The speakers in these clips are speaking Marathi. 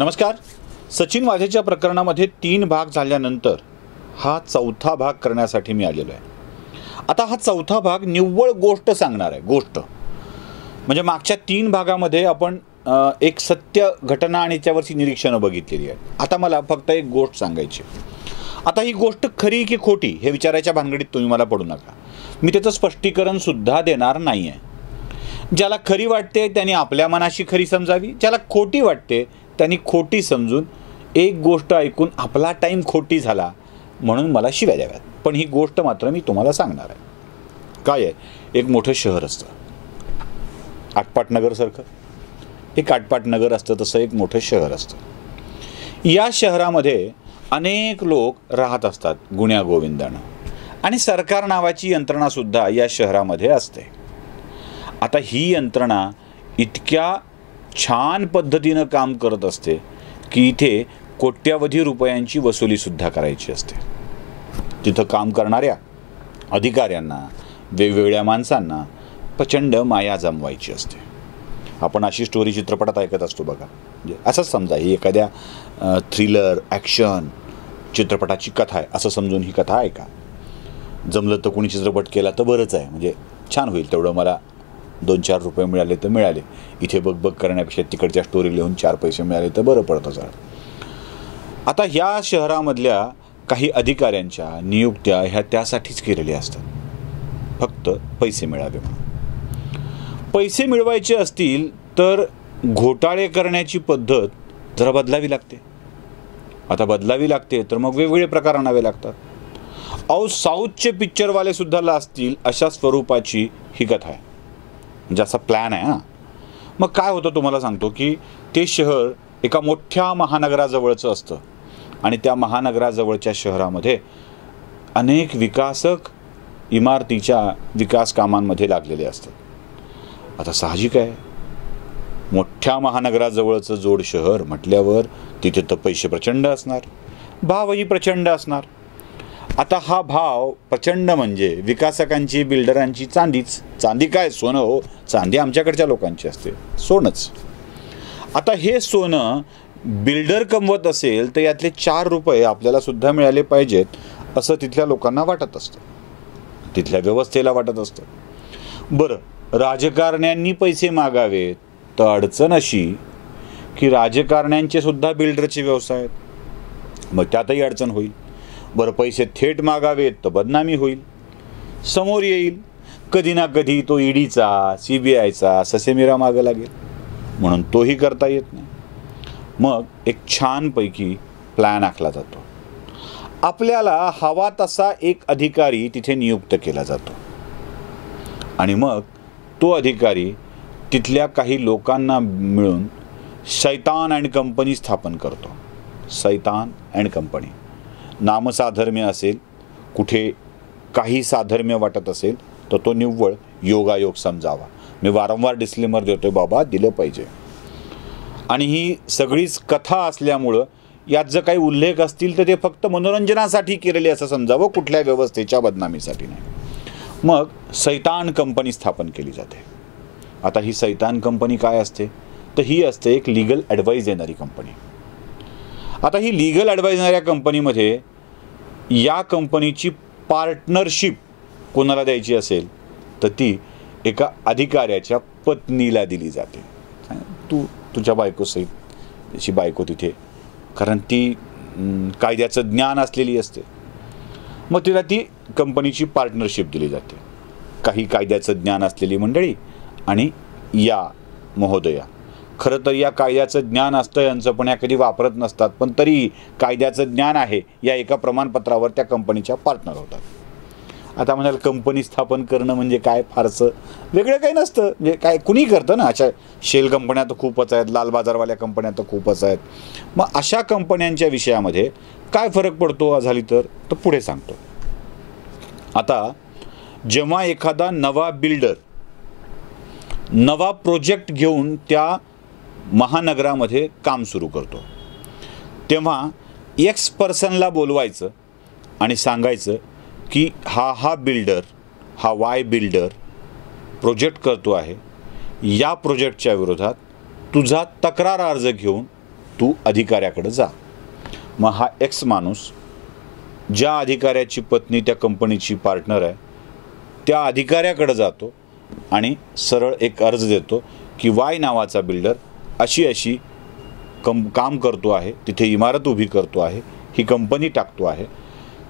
नमस्कार. सचिन वाझेच्या प्रकरणामध्ये 3 भाग झाल्यानंतर हा चौथा भाग करण्यासाठी मी आलेलो आहे. आता हा चौथा भाग निव्वळ गोष्ट सांगणार आहे. गोष्ट म्हणजे मागच्या 3 भागामध्ये आपण एक सत्य घटना आणि त्यावरची निरीक्षणं बघितलेली आहेत. आता मला फक्त एक गोष्ट सांगायची. आता ही गोष्ट खरी की खोटी हे विचारायच्या भानगडीत तुम्ही मला पडू नका. मी त्याचं स्पष्टीकरण सुद्धा देणार नाही आहे. ज्याला खरी वाटते त्यांनी आपल्या मनाशी खरी समजावी, ज्याला खोटी वाटते त्यांनी खोटी समजून एक गोष्ट ऐकून आपला टाईम खोटी झाला म्हणून मला शिव्या द्याव्यात. पण ही गोष्ट मात्र मी तुम्हाला सांगणार आहे. काय आहे, एक मोठं शहर असतं, आटपाटनगरसारखं एक आटपाटनगर असतं, तसं एक मोठं शहर असतं. या शहरामध्ये अनेक लोक राहत असतात गुण्यागोविंदानं, आणि सरकार नावाची यंत्रणासुद्धा या शहरामध्ये असते. आता ही यंत्रणा इतक्या छान पद्धतीनं काम करत असते की इथे कोट्यावधी रुपयांची वसुलीसुद्धा करायची असते. तिथं काम करणाऱ्या अधिकाऱ्यांना, वेगवेगळ्या माणसांना प्रचंड माया जमवायची असते. आपण अशी स्टोरी चित्रपटात ऐकत असतो बघा. म्हणजे असंच समजा ही एखाद्या थ्रिलर ॲक्शन चित्रपटाची कथा आहे असं समजून ही कथा ऐका. जमलं तर कोणी चित्रपट केला तर बरंच आहे, म्हणजे छान होईल. तेवढं मला 2-4 रुपये मिळाले तर मिळाले. इथे बघ करण्यापेक्षा तिकडच्या स्टोरी लिहून 4 पैसे मिळाले तर बरं पडतं जरा. आता ह्या शहरामधल्या काही अधिकाऱ्यांच्या नियुक्त्या ह्या त्यासाठीच केलेल्या असतात, फक्त पैसे मिळावे म्हणून. पैसे मिळवायचे असतील तर घोटाळे करण्याची पद्धत जरा बदलावी लागते. आता बदलावी लागते तर मग वेगवेगळे प्रकार आणावे लागतात. अहो, साऊथचे पिक्चरवाले सुद्धा लाजतील अशा स्वरूपाची ही कथा आहे. म्हणजे असा प्लॅन आहे. मग काय होतं तुम्हाला सांगतो की ते शहर एका मोठ्या महानगराजवळचं असतं आणि त्या महानगराजवळच्या शहरामध्ये अनेक विकासक इमारतीच्या विकास कामांमध्ये लागलेले असतात. आता साहजिक आहे, मोठ्या महानगराजवळचं जोड शहर म्हटल्यावर तिथे तर पैसे प्रचंड असणार, भावही प्रचंड असणार. आता हा भाव प्रचंड म्हणजे विकासकांची, बिल्डरांची चांदीच. चांदी काय, सोनं हो. चांदी आमच्याकडच्या लोकांची असते, सोनंच. आता हे सोनं बिल्डर कमवत असेल तर यातले 4 रुपये आपल्याला सुद्धा मिळाले पाहिजेत असं तिथल्या लोकांना वाटत असतं, तिथल्या व्यवस्थेला वाटत असतं. बरं, राजकारण्यांनी पैसे मागावेत तर अडचण अशी की राजकारण्यांचे सुद्धा बिल्डरचे व्यवसाय आहेत, मग त्यातही अडचण होईल. बरं, पैसे थेट मागावेत तर बदनामी होईल, समोर येईल कधी ना कधी तो ईडीचा, CBIचा ससेमिरा मागं लागेल, म्हणून तोही करता येत नाही. मग एक छानपैकी प्लॅन आखला जातो. आपल्याला हवा तसा एक अधिकारी तिथे नियुक्त केला जातो आणि मग तो अधिकारी तिथल्या काही लोकांना मिळून सैतान अँड कंपनी स्थापन करतो. सैतान अँड कंपनी. नामसाधर्म्य असेल, कुठे काही साधर्म्य वाटत असेल तर तो निव्वळ योगायोग समजावा. मी वारंवार डिस्क्लेमर देतोय बाबा, दिलं पाहिजे. आणि ही सगळीच कथा असल्यामुळं यात जर काही उल्लेख असतील तर ते फक्त मनोरंजनासाठी केलेले असं समजावं, कुठल्या व्यवस्थेच्या बदनामीसाठी नाही. मग सैतान कंपनी स्थापन केली जाते. आता ही सैतान कंपनी काय असते तर ही असते एक लीगल ॲडवाईज देणारी कंपनी. आता ही लीगल ॲडवाईज देणाऱ्या कंपनीमध्ये या कंपनीची पार्टनरशिप कोणाला द्यायची असेल तर ती एका अधिकाऱ्याच्या पत्नीला दिली जाते. तुझ्या बायकोसहित त्याची बायको तिथे, कारण ती कायद्याचं ज्ञान असलेली असते, मग तिला ती कंपनीची पार्टनरशिप दिली जाते. काही कायद्याचं ज्ञान असलेली मंडळी आणि या महोदया. खरं तर या कायद्याचं ज्ञान असतं यांचं, पण या कधी वापरत नसतात, पण तरी कायद्याचं ज्ञान आहे या एका प्रमाणपत्रावर त्या कंपनीच्या पार्टनर होतात. आता म्हणाल कंपनी स्थापन करणं म्हणजे काय, फारसं वेगळं काही नसतं. म्हणजे काय कुणी करतं ना. अशा शेल कंपन्या तर खूपच आहेत, लाल बाजारवाल्या कंपन्या तर खूपच आहेत. मग अशा कंपन्यांच्या विषयामध्ये काय फरक पडतो झाली तर पुढे सांगतो. आता जेव्हा एखादा नवा बिल्डर नवा प्रोजेक्ट घेऊन त्या महानगरामध्ये काम सुरू करतो, तेव्हा एक्स पर्सनला बोलवायचं आणि सांगायचं की हा बिल्डर, हा वाय बिल्डर प्रोजेक्ट करतो आहे, या प्रोजेक्टच्या विरोधात तुझा तक्रार अर्ज घेऊन तू अधिकाऱ्याकडे जा. मग हा एक्स माणूस ज्या अधिकाऱ्याची पत्नी त्या कंपनीची पार्टनर आहे त्या अधिकाऱ्याकडे जातो आणि सरळ एक अर्ज देतो की वाय नावाचा बिल्डर अशी अशी काम करतो आहे, तिथे इमारत उभी करतो आहे, ही कंपनी टाकतो आहे,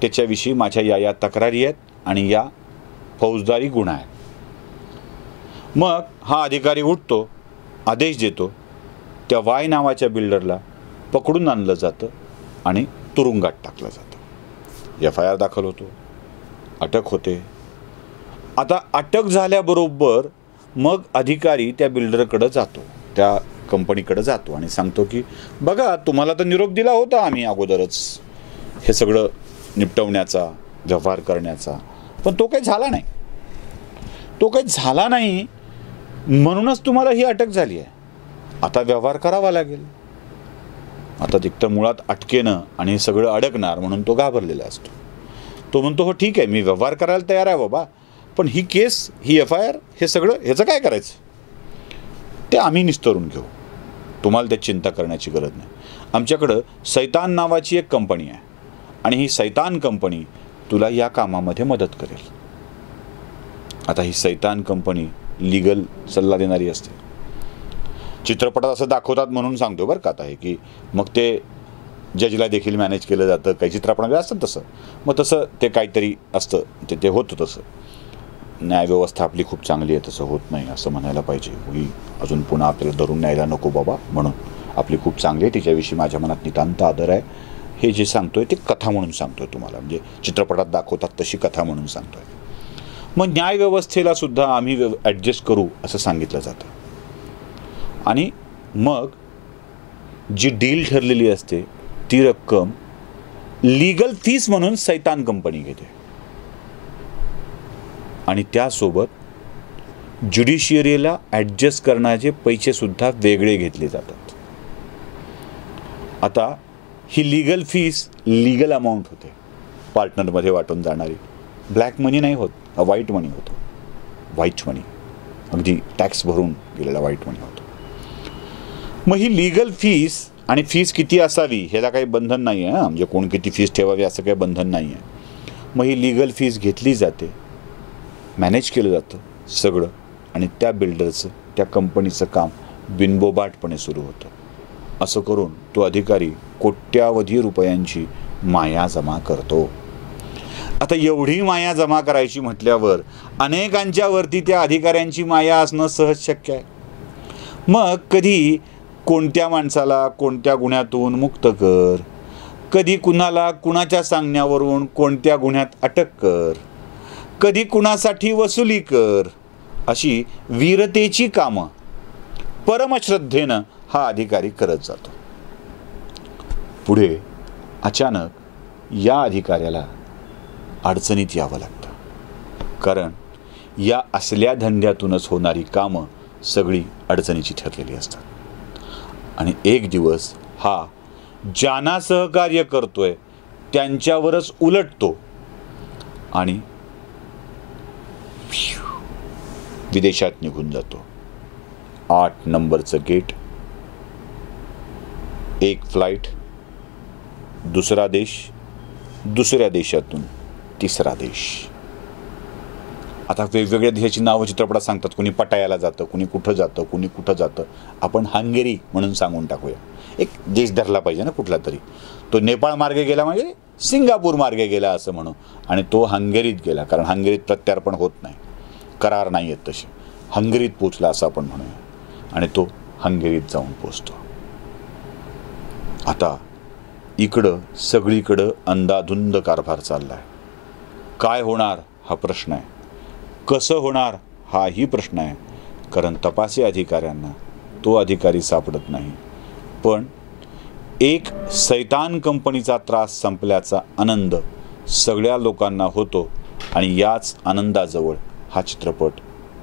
त्याच्याविषयी माझ्या या तक्रारी आहेत आणि या फौजदारी गुन्हा आहे. मग हा अधिकारी उठतो, आदेश देतो, त्या वाय नावाच्या बिल्डरला पकडून आणलं जातं आणि तुरुंगात टाकलं जातं. FIR दाखल होतो, अटक होते. आता अटक झाल्याबरोबर मग अधिकारी त्या बिल्डरकडे जातो, त्या कंपनीकडे जातो आणि सांगतो की बघा तुम्हाला तर निरोप दिला होता आम्ही अगोदरच हे सगळं निपटवण्याचा, व्यवहार करण्याचा, पण तो काही झाला नाही. तो काही झाला नाही म्हणूनच तुम्हाला ही अटक झाली आहे. आता व्यवहार करावा लागेल. आता तिथं मुळात अटकेनं आणि हे सगळं अडकणार म्हणून तो घाबरलेला असतो. तो म्हणतो हो ठीक आहे, मी व्यवहार करायला तयार आहे बाबा, पण ही केस, ही FIR, हे सगळं ह्याचं काय करायचं ते आम्ही निस्तरून घेऊ, तुम्हाला त्याची चिंता करण्याची गरज नाही. आमच्याकडं सैतान नावाची एक कंपनी आहे आणि ही सैतान कंपनी तुला या कामामध्ये मदत करेल. आता ही सैतान कंपनी लीगल सल्ला देणारी असते. चित्रपटात असं दाखवतात म्हणून सांगतो बरं का आता, आहे की मग ते जजला देखील मॅनेज केलं जातं, काही चित्रपटामध्ये असतं तसं, मग तसं ते काहीतरी असतं, ते होतं तसं. न्यायव्यवस्था आपली खूप चांगली आहे, तसं होत नाही असं म्हणायला पाहिजे. ही अजून पुन्हा आपल्याला धरून न्यायला नको बाबा, म्हणून आपली खूप चांगली आहे, तिच्याविषयी माझ्या मनात नितांत आदर आहे. हे जे सांगतोय ते कथा म्हणून सांगतोय तुम्हाला, म्हणजे चित्रपटात दाखवतात तशी कथा म्हणून सांगतोय. मग न्यायव्यवस्थेला सुद्धा आम्ही ॲडजस्ट करू असं सांगितलं जातं. आणि मग जी डील ठरलेली असते ती रक्कम लीगल फीस म्हणून सैतान कंपनी घेते आणि त्यासोबत ज्युडिशियरीला ॲडजस्ट करण्याचे पैसेसुद्धा वेगळे घेतले जातात. आता ही लीगल फीस लीगल अमाऊंट होते, पार्टनरमध्ये वाटून जाणारी. ब्लॅक मनी नाही होत, व्हाईट मनी होतो. व्हाईट मनी, अगदी टॅक्स भरून गेलेला व्हाईट मनी होतो. मग ही लीगल फीस, आणि फीस किती असावी ह्याला काही बंधन नाही आहे, म्हणजे कोण किती फीस ठेवावी असं काही बंधन नाही आहे. मग ही लीगल फीस घेतली जाते, मॅनेज केलं जातं सगळं, आणि त्या बिल्डरचं, त्या कंपनीचं काम बिनबोबाटपणे सुरू होतं. असं करून तो अधिकारी कोट्यावधी रुपयांची माया जमा करतो. आता एवढी माया जमा करायची म्हटल्यावर अनेकांच्या वरती त्या अधिकाऱ्यांची माया असणं सहज शक्य आहे. मग कधी कोणत्या माणसाला कोणत्या गुन्ह्यातून मुक्त कर, कधी कुणाला कुणाच्या सांगण्यावरून कोणत्या गुन्ह्यात अटक कर, कधी कुणासाठी वसुली कर, अशी वीरतेची कामं परमश्रद्धेनं हा अधिकारी करत जातो. पुढे अचानक या अधिकाऱ्याला अडचणीत यावं लागतं, कारण या असल्या धंद्यातूनच होणारी कामं सगळी अडचणीची ठरलेली असतात. आणि एक दिवस हा ज्यांना सहकार्य करतोय त्यांच्यावरच उलटतो आणि विदेशात निघून जातो. 8 नंबरचं गेट, एक फ्लाईट, दुसरा देश, दुसऱ्या देशातून तिसरा देश. आता वेगवेगळ्या देशाची नावं चित्रपटात सांगतात. कुणी पटायाला जातं, कुणी कुठं जातं, कुणी कुठं जातं. आपण हंगेरी म्हणून सांगून टाकूया. एक देश धरला पाहिजे ना कुठला तरी. तो नेपाळ मार्गे गेला म्हणजे सिंगापूर मार्गे गेला असं म्हणू, आणि तो हंगेरीत गेला, कारण हंगेरीत प्रत्यार्पण होत नाही, करार नाही आहेत तसे. हंगेरीत पोचला असं आपण म्हणूया, आणि तो हंगेरीत जाऊन पोचतो. आता इकडं सगळीकडं अंधाधुंद कारभार चालला आहे. काय होणार हा प्रश्न आहे, कसं होणार हाही प्रश्न आहे, कारण तपासी अधिकाऱ्यांना तो अधिकारी सापडत नाही. पण एक सैतान कंपनीचा त्रास संपल्याचा आनंद सगळ्या लोकांना होतो, आणि याच आनंदाजवळ हा चित्रपट,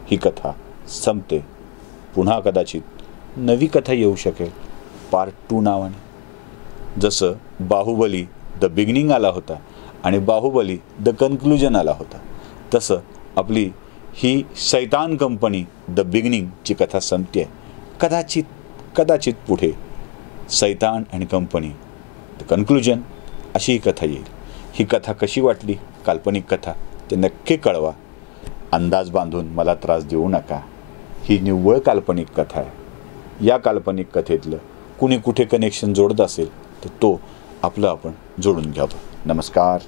ही कथा संपते. पुन्हा कदाचित नवी कथा येऊ शकेल पार्ट 2 नावाने. जसं बाहुबली द बिगिनिंग आला होता आणि बाहुबली द कन्क्लुजन आला होता, तसं आपली ही सैतान कंपनी द बिगिनिंगची कथा संपते. कदाचित पुढे सैतान आणि कंपनी द कन्क्लुजन अशी ही कथा येईल. ही कथा कशी वाटली, काल्पनिक कथा, ते नक्की कळवा. अंदाज बांधून मला त्रास देऊ नका. ही निव्वळ काल्पनिक कथा आहे. या काल्पनिक कथेतलं कुणी कुठे कनेक्शन जोडत असेल तर तो आपलं आपण जोडून घ्यावं. नमस्कार.